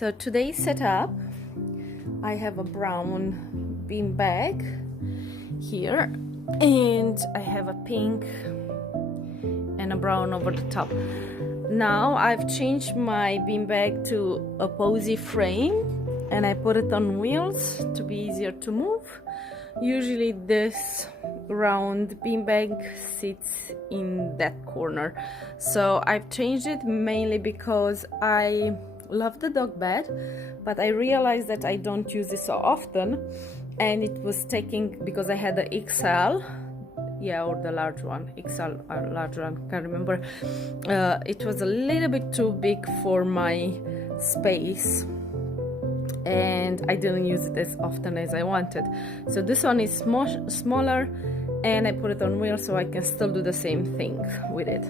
So today's setup, I have a brown bean bag here, and I have a pink and a brown over the top. Now I've changed my bean bag to a posy frame, and I put it on wheels to be easier to move. Usually this round beanbag sits in that corner, so I've changed it mainly because I love the dog bed, but I realized that I don't use it so often, and it was taking, because I had the XL, or the large one, XL or large one, can't remember, it was a little bit too big for my space, and I didn't use it as often as I wanted. So this one is smaller, and I put it on wheels so I can still do the same thing with it.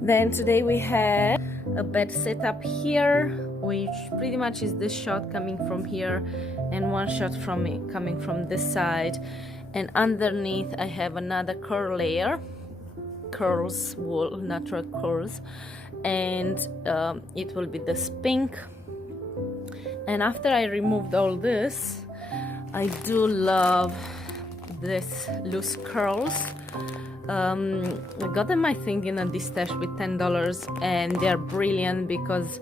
Then today we had a bed set up here, which pretty much is this shot coming from here and one shot from me coming from this side, and underneath I have another curl layer, curls wool, natural curls, and it will be this pink. And after I removed all this, I do love this loose curls. I got them, I think, in a Distash with $10, and they're brilliant because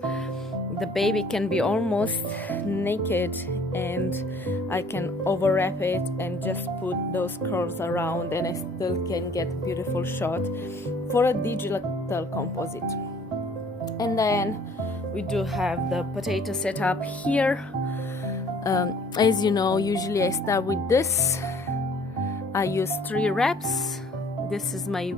the baby can be almost naked, and I can overwrap it and just put those curls around, and I still can get a beautiful shot for a digital composite. And then we do have the potato setup here. As you know, usually I start with this. I use 3 reps. This is my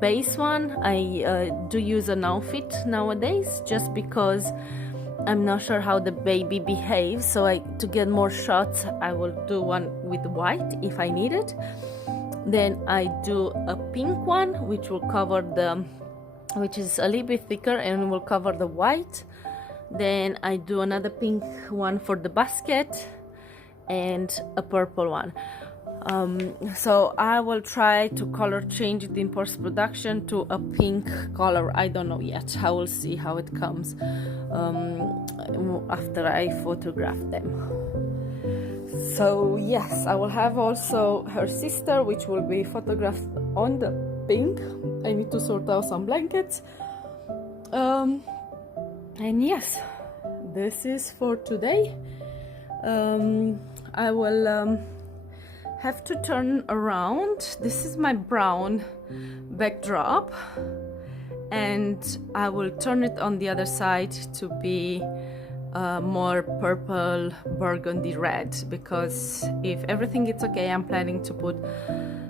base one. I do use an outfit nowadays just because I'm not sure how the baby behaves, so to get more shots I will do one with white if I need it. Then I do a pink one which is a little bit thicker and will cover the white. Then I do another pink one for the basket and a purple one. So I will try to color change it in post-production to a pink color. I don't know yet. I will see how it comes after I photograph them. So yes, I will have also her sister, which will be photographed on the pink. I need to sort out some blankets. And yes, this is for today. I will have to turn around. This is my brown backdrop, and I will turn it on the other side to be more purple burgundy red, because if everything is okay, I'm planning to put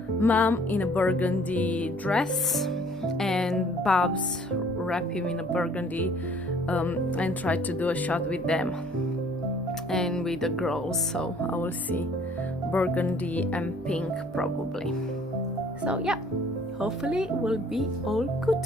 Mom in a burgundy dress and Babs wrap him in a burgundy, and try to do a shot with them and with the girls. So I will see burgundy and pink probably. So yeah, hopefully it will be all good.